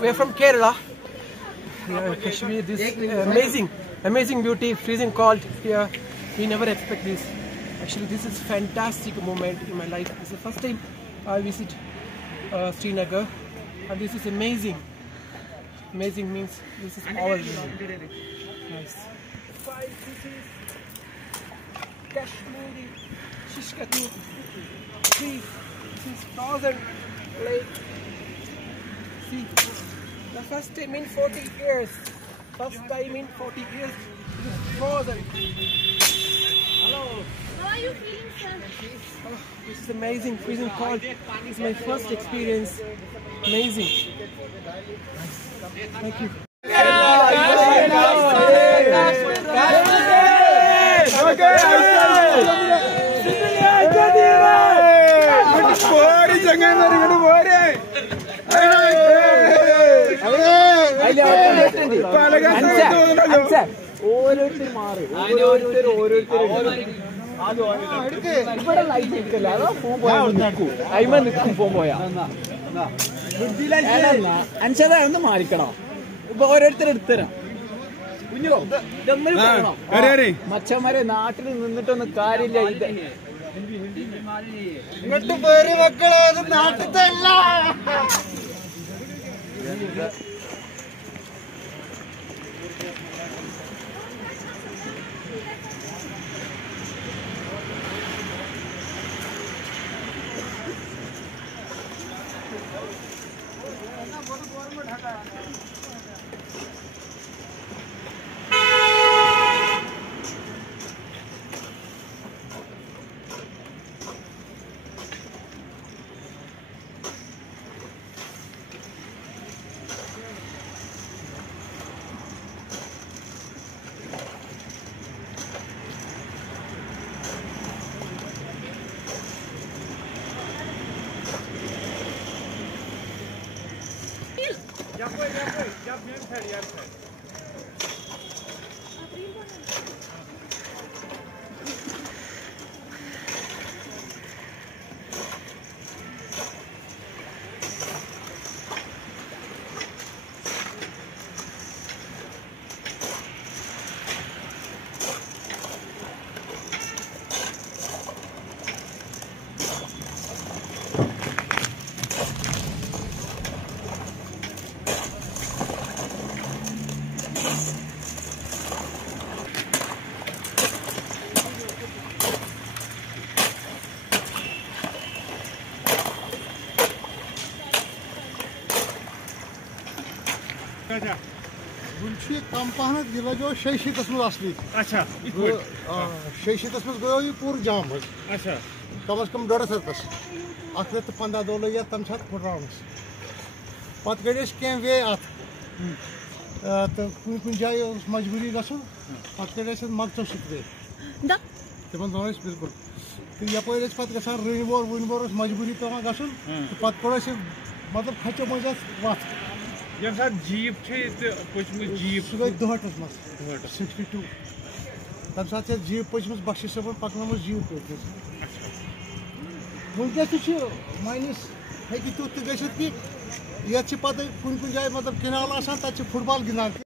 We are from Kerala. Kashmir, this amazing beauty, freezing cold here. We never expect this. Actually, this is fantastic moment in my life. This is the first time I visit Srinagar, and this is amazing. Amazing means this is all nice. This is Kashmiri Shishkatu. See, this is frozen lake. See, the first time in 40 years. First time in 40 years, it is frozen. Hello. How are you feeling, sir? Oh, this is amazing, freezing cold. This is my first experience. Amazing. Thank you. ഒന്ന് മാറിക്കണോ ഇപ്പൊ ഓരോരുത്തർ എടുത്തരാം കുഞ്ഞോ മച്ചന്മാരെ നാട്ടിൽ നിന്നിട്ടൊന്നും കാര്യമില്ല ഇത് ഇങ്ങോട്ട് പേര് മക്കളോ അത് നാട്ടിലല്ല गुलशी कम पहन जो 600 में असली अच्छा 600 में गो यह पूर जाम अच्छा कम से कम 1.5 हफ्तस अत रेत 15 दो लगे तम सात फुटरावस पत गए कह वे अत तो कुन जाए मजबूरी गो पत गए मकसद सिक्वे तम दोन बिल्कुल तो यप पे ग रनवोर वनवोर मजबूरी पे गन तो पे कोड़ मतलब खचो मज वत जीप जीप सह गई दुहटस मज 62 तम सात जीप पचम बख्शी सबन पकन जीप वनकस मानस हे तुथ कि ये पे कुन जाए मतलब किनाल तक फुटबॉल गिंदान